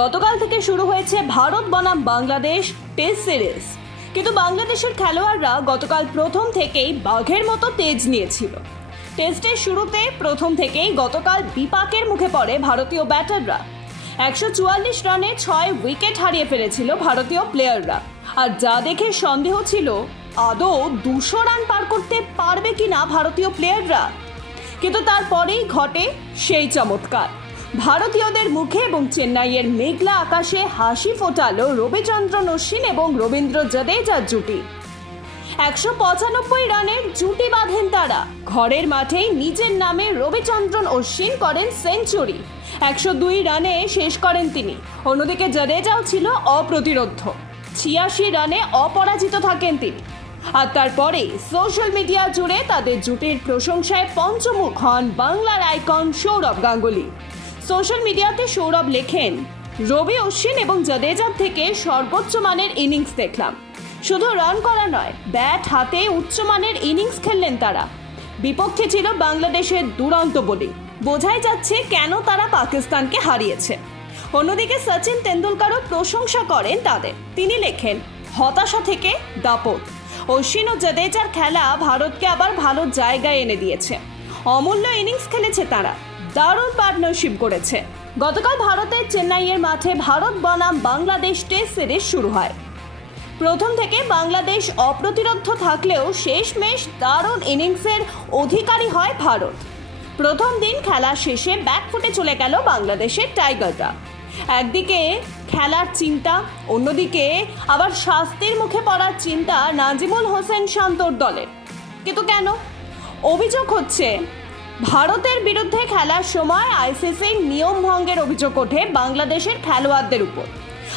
গতকাল থেকে শুরু হয়েছে ভারত বনাম বাংলাদেশ টেস্ট সিরিজ। কিন্তু বাংলাদেশের খেলোয়াড়রা গতকাল প্রথম থেকেই বাঘের মতো তেজ নিয়েছিল। টেস্টের শুরুতে প্রথম থেকেই গতকাল বিপাকের মুখে পড়ে ভারতীয় ব্যাটাররা। একশো চুয়াল্লিশ রানে ছয় উইকেট হারিয়ে ফেলেছিল ভারতীয় প্লেয়াররা। আর যা দেখে সন্দেহ ছিল, আদৌ দুশো রান পার করতে পারবে কিনা ভারতীয় প্লেয়াররা? কিন্তু তারপরেই ঘটে সেই চমৎকার। ভারতীয়দের মুখে এবং চেন্নাইয়ের মেঘলা আকাশে হাসি ফোটালো রবিচন্দ্রন অশ্বিন এবং রবীন্দ্র জাদেজার জুটি। একশো পঁচানব্বই রানের জুটি বাঁধেন তারা। ঘরের মাঠেই নিজের নামে রবিচন্দ্রন অশ্বিন করেন সেঞ্চুরি। একশো দুই রানে শেষ করেন তিনি। অন্যদিকে জাদেজাও ছিল অপ্রতিরোধ্য। ছিয়াশি রানে অপরাজিত থাকেন তিনি। আর তারপরে সোশ্যাল মিডিয়া জুড়ে তাদের জুটির প্রশংসায় পঞ্চমুখ হন বাংলার আইকন সৌরভ গাঙ্গুলি। সোশ্যাল মিডিয়াতে সৌরভ লেখেন, রবি অশ্বিন এবং জাদেজার থেকে সর্বোচ্চ মানের ইনিংস দেখলাম। শুধু রান করা নয় ব্যাট হাতে উচ্চমানের ইনিংস খেললেন তারা। বিপক্ষে ছিল বাংলাদেশের দুরন্ত বোলিং। বোঝাই যাচ্ছে কেন তারা পাকিস্তানকে হারিয়েছে। অন্যদিকে সচিন তেন্ডুলকারও প্রশংসা করেন তাদের। তিনি লেখেন, হতাশা থেকে দাপট। অশ্বিন ও জাদেজার খেলা ভারতকে আবার ভালো জায়গায় এনে দিয়েছে। অমূল্য ইনিংস খেলেছে তারা। দারুণ পার্টনারশিপ করেছে। গতকাল ভারতের চেন্নাইয়ের মাঠে ভারত বনাম বাংলাদেশ টেস্ট সিরিজ শুরু হয়। প্রথম থেকে বাংলাদেশ অপ্রতিরোধ্য থাকলেও শেষমেশ দারুণ ইনিংসের অধিকারী হয় ভারত। প্রথম দিন খেলা শেষে ব্যাকফুটে চলে গেল বাংলাদেশের টাইগাররা। একদিকে খেলার চিন্তা, অন্যদিকে আবার শাস্তির মুখে পড়ার চিন্তা নাজিমুল হোসেন শান্তর দলের। কিন্তু কেন? অভিযোগ হচ্ছে ভারতের বিরুদ্ধে খেলার সময় আইসিসির নিয়ম ভঙ্গের অভিযোগ ওঠে বাংলাদেশের খেলোয়াড়দের উপর।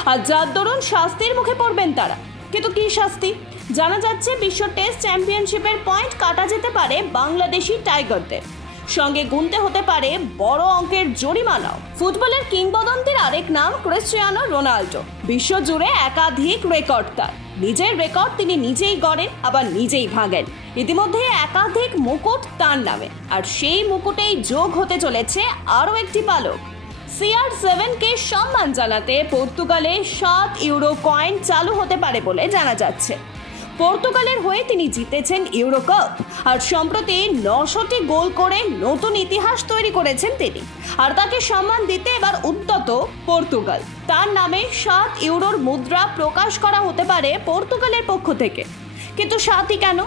আর যার দরুন শাস্তির মুখে পড়বেন তারা। কিন্তু কি শাস্তি? জানা যাচ্ছে বিশ্ব টেস্ট চ্যাম্পিয়নশিপের পয়েন্ট কাটা যেতে পারে বাংলাদেশি টাইগারদের। সঙ্গে গুনতে হতে পারে বড় অঙ্কের জরিমানাও। ফুটবলের কিংবদন্তির আরেক নাম ক্রিশ্চিয়ানো রোনাল্ডো। বিশ্বজুড়ে একাধিক রেকর্ড তার। নিজের রেকর্ড তিনি নিজেই গড়েন, আবার নিজেই ভাঙেন। ইতিমধ্যে একাধিক মুকুট তার নামে। আর সেই মুকুটেই যোগ হতে চলেছে আরও একটি পালক সিআর সেভেনকে সম্মান জানাতে পর্তুগালে সাত ইউরো কয়েন চালু হতে পারে বলে জানা যাচ্ছে। পর্তুগালের হয়ে তিনি জিতেছেন ইউরো কাপ আর সম্প্রতি নশোটি গোল করে নতুন ইতিহাস তৈরি করেছেন তিনি। আর তাকে সম্মান দিতে এবার উদ্যত পর্তুগাল। তার নামে সাত ইউরোর মুদ্রা প্রকাশ করা হতে পারে পর্তুগালের পক্ষ থেকে। কিন্তু সাতই কেন?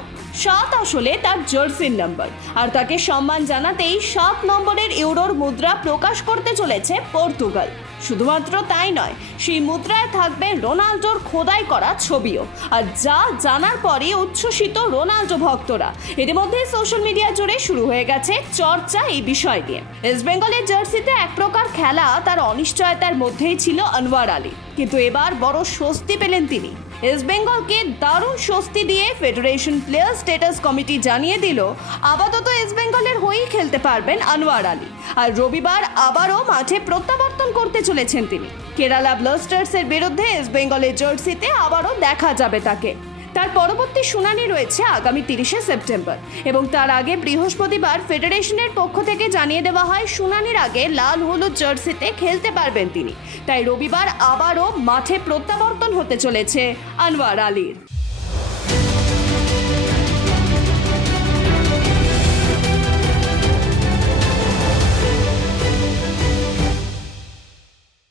সাত আসলে তার জার্সির নাম্বার আর তাকে সম্মান জানাতেই সাত নম্বরের ইউরোর মুদ্রা প্রকাশ করতে চলেছে পর্তুগাল। শুধুমাত্র তাই নয়, সেই মুদ্রায় থাকবে রোনাল্ডোর খোদাই করা ছবিও। আর যা জানার পরই উচ্ছ্বসিত রোনাল্ডো ভক্তরা। এর ইতিমধ্যে সোশ্যাল মিডিয়া জুড়ে শুরু হয়ে গেছে চর্চা এই বিষয় নিয়ে। ওয়েস্ট বেঙ্গলের জার্সিতে এক প্রকার খেলা তার অনিশ্চয়তার মধ্যেই ছিল আনোয়ার আলী। কিন্তু এবার বড় স্বস্তি পেলেন তিনি। ইস্ট বেঙ্গলকে দারুণ স্বস্তি দিয়ে ফেডারেশন প্লেয়ার স্টেটাস কমিটি জানিয়ে দিল, আপাতত ইস্টবেঙ্গলের হয়েই খেলতে পারবেন আনোয়ার আলী। আর রবিবার আবারও মাঠে প্রত্যাবর্তন করতে চলেছেন তিনি। কেরালা ব্লাস্টার্সের বিরুদ্ধে ইস্টবেঙ্গলের জার্সিতে আবারও দেখা যাবে তাকে। তার পরবর্তী শুনানি রয়েছে আগামী তিরিশে সেপ্টেম্বর এবং তার আগে বৃহস্পতিবার ফেডারেশনের পক্ষ থেকে জানিয়ে দেওয়া হয়, শুনানির আগে লাল হলুদ জার্সিতে খেলতে পারবেন তিনি। তাই রবিবার আবারও মাঠে প্রত্যাবর্তন হতে চলেছে আনোয়ার আলীর।